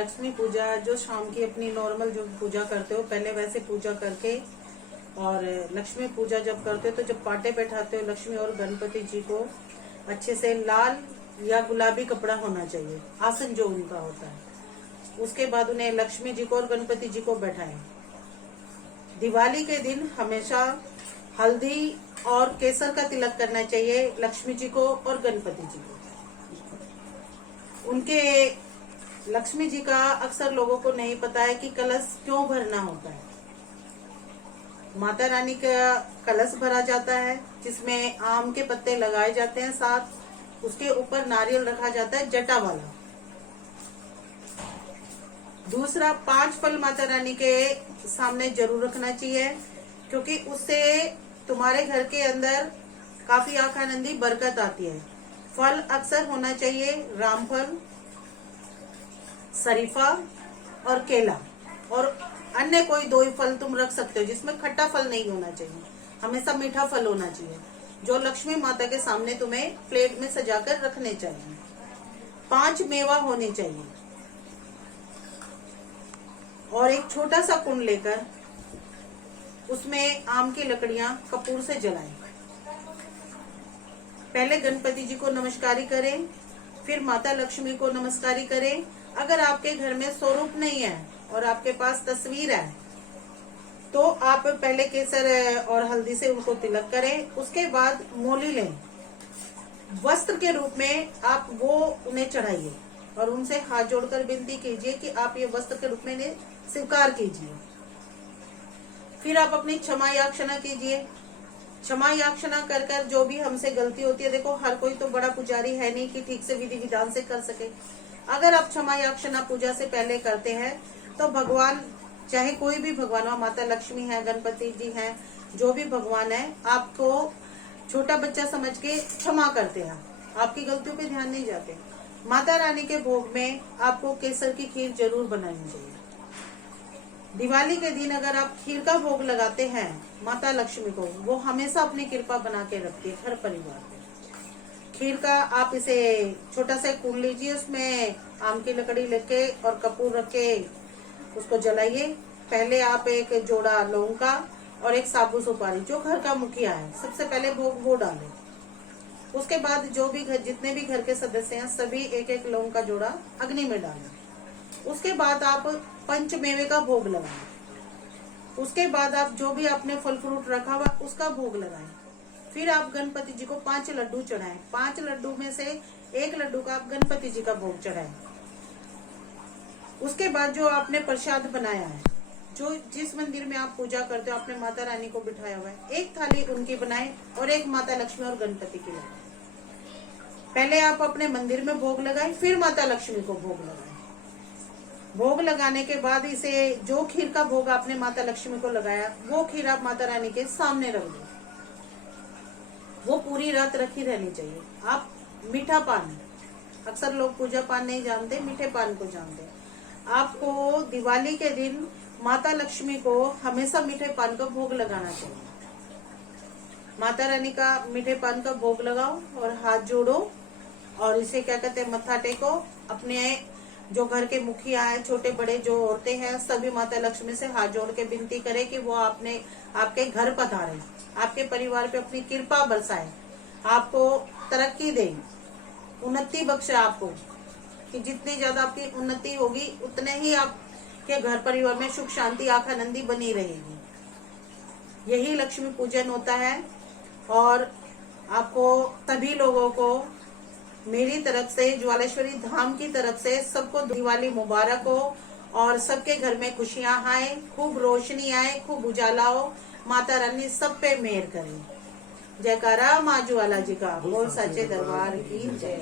लक्ष्मी पूजा जो शाम की अपनी नॉर्मल जो पूजा करते हो पहले वैसे पूजा करके, और लक्ष्मी पूजा जब करते हो तो जब पाटे बैठाते हो लक्ष्मी और गणपति जी को, अच्छे से लाल या गुलाबी कपड़ा होना चाहिए, आसन जो उनका होता है। उसके बाद उन्हें लक्ष्मी जी को और गणपति जी को बैठाएं। दिवाली के दिन हमेशा हल्दी और केसर का तिलक करना चाहिए लक्ष्मी जी को और गणपति जी को। उनके लक्ष्मी जी का अक्सर लोगों को नहीं पता है कि कलश क्यों भरना होता है। माता रानी का कलश भरा जाता है जिसमें आम के पत्ते लगाए जाते हैं, साथ उसके ऊपर नारियल रखा जाता है जटा वाला। दूसरा, 5 फल माता रानी के सामने जरूर रखना चाहिए, क्योंकि उससे तुम्हारे घर के अंदर काफी आखानंदी बरकत आती है। फल अक्सर होना चाहिए रामफल, शरीफा और केला, और अन्य कोई 2 ही फल तुम रख सकते हो जिसमें खट्टा फल नहीं होना चाहिए, हमेशा मीठा फल होना चाहिए, जो लक्ष्मी माता के सामने तुम्हें प्लेट में सजाकर रखने चाहिए। 5 मेवा होने चाहिए, और एक छोटा सा कुंड लेकर उसमें आम की लकड़ियां कपूर से जलाएं। पहले गणपति जी को नमस्कारी करें, फिर माता लक्ष्मी को नमस्कारी करें। अगर आपके घर में स्वरूप नहीं है और आपके पास तस्वीर है तो आप पहले केसर और हल्दी से उनको तिलक करें। उसके बाद मोली लें, वस्त्र के रूप में आप वो उन्हें चढ़ाइए और उनसे हाथ जोड़कर विनती कीजिए कि आप ये वस्त्र के रूप में इन्हें स्वीकार कीजिए। फिर आप अपनी क्षमा याचना कीजिए। क्षमा याचना कर कर जो भी हमसे गलती होती है, देखो हर कोई तो बड़ा पुजारी है नहीं कि ठीक से विधि विधान से कर सके। अगर आप क्षमा याचना पूजा से पहले करते हैं तो भगवान, चाहे कोई भी भगवान हो, माता लक्ष्मी है, गणपति जी हैं, जो भी भगवान है, आपको छोटा बच्चा समझ के क्षमा करते हैं, आपकी गलतियों पे ध्यान नहीं जाते। माता रानी के भोग में आपको केसर की खीर जरूर बनानी चाहिए। दिवाली के दिन अगर आप खीर का भोग लगाते हैं माता लक्ष्मी को, वो हमेशा अपनी कृपा बना के रखती है हर परिवार में। खीर का आप इसे छोटा सा कुंड लीजिए, उसमें आम की लकड़ी लेके और कपूर रख के उसको जलाइए। पहले आप एक जोड़ा लौंग का और एक साबुत सुपारी, जो घर का मुखिया है, सबसे पहले भोग वो डालें। उसके बाद जो भी घर, जितने भी घर के सदस्य हैं, सभी एक एक लौंग का जोड़ा अग्नि में डालें। उसके बाद आप पंचमेवे का भोग लगाएं। उसके बाद आप जो भी आपने फल फ्रूट रखा हुआ उसका भोग लगाएं। फिर आप गणपति जी को 5 लड्डू चढ़ाएं। 5 लड्डू में से 1 लड्डू का आप गणपति जी का भोग चढ़ाएं। उसके बाद जो आपने प्रसाद बनाया है, जो जिस मंदिर में आप पूजा करते हो, आपने माता रानी को बिठाया हुआ है, 1 थाली उनकी बनाएं और 1 माता लक्ष्मी और गणपति की लगाएं। पहले आप अपने मंदिर में भोग लगाएं, फिर माता लक्ष्मी को भोग लगाएं। भोग लगाने के बाद इसे, जो खीर का भोग आपने माता लक्ष्मी को लगाया, वो खीर आप माता रानी के सामने रख दो। वो पूरी रात रखी रहनी चाहिए। आप मीठा पान, अक्सर लोग पूजा पान नहीं जानते, मीठे पान को जानते हैं। आपको दिवाली के दिन माता लक्ष्मी को हमेशा मीठे पान का भोग लगाना चाहिए। माता रानी का मीठे पान का भोग लगाओ और हाथ जोड़ो और इसे क्या कहते हैं, मत्था टेको। अपने जो घर के मुखिया है, छोटे बड़े जो औरतें हैं, सभी माता लक्ष्मी से हाथ जोड़ के विनती करें कि वो आपके घर पधारे, आपके परिवार पे अपनी कृपा बरसाए, आपको तरक्की दे, उन्नति बख्शे आपको, कि जितनी ज्यादा आपकी उन्नति होगी उतने ही आपके घर परिवार में सुख शांति आखानंदी बनी रहेगी। यही लक्ष्मी पूजन होता है। और आपको सभी लोगों को मेरी तरफ से, ज्वालेश्वरी धाम की तरफ से, सबको दिवाली मुबारक हो और सबके घर में खुशियां आए, खूब रोशनी आए, खूब उजाला हो। माता रानी सब पे मेहर करे। जयकारा माँ ज्वाला जी का, बोल सच्चे दरबार की जय।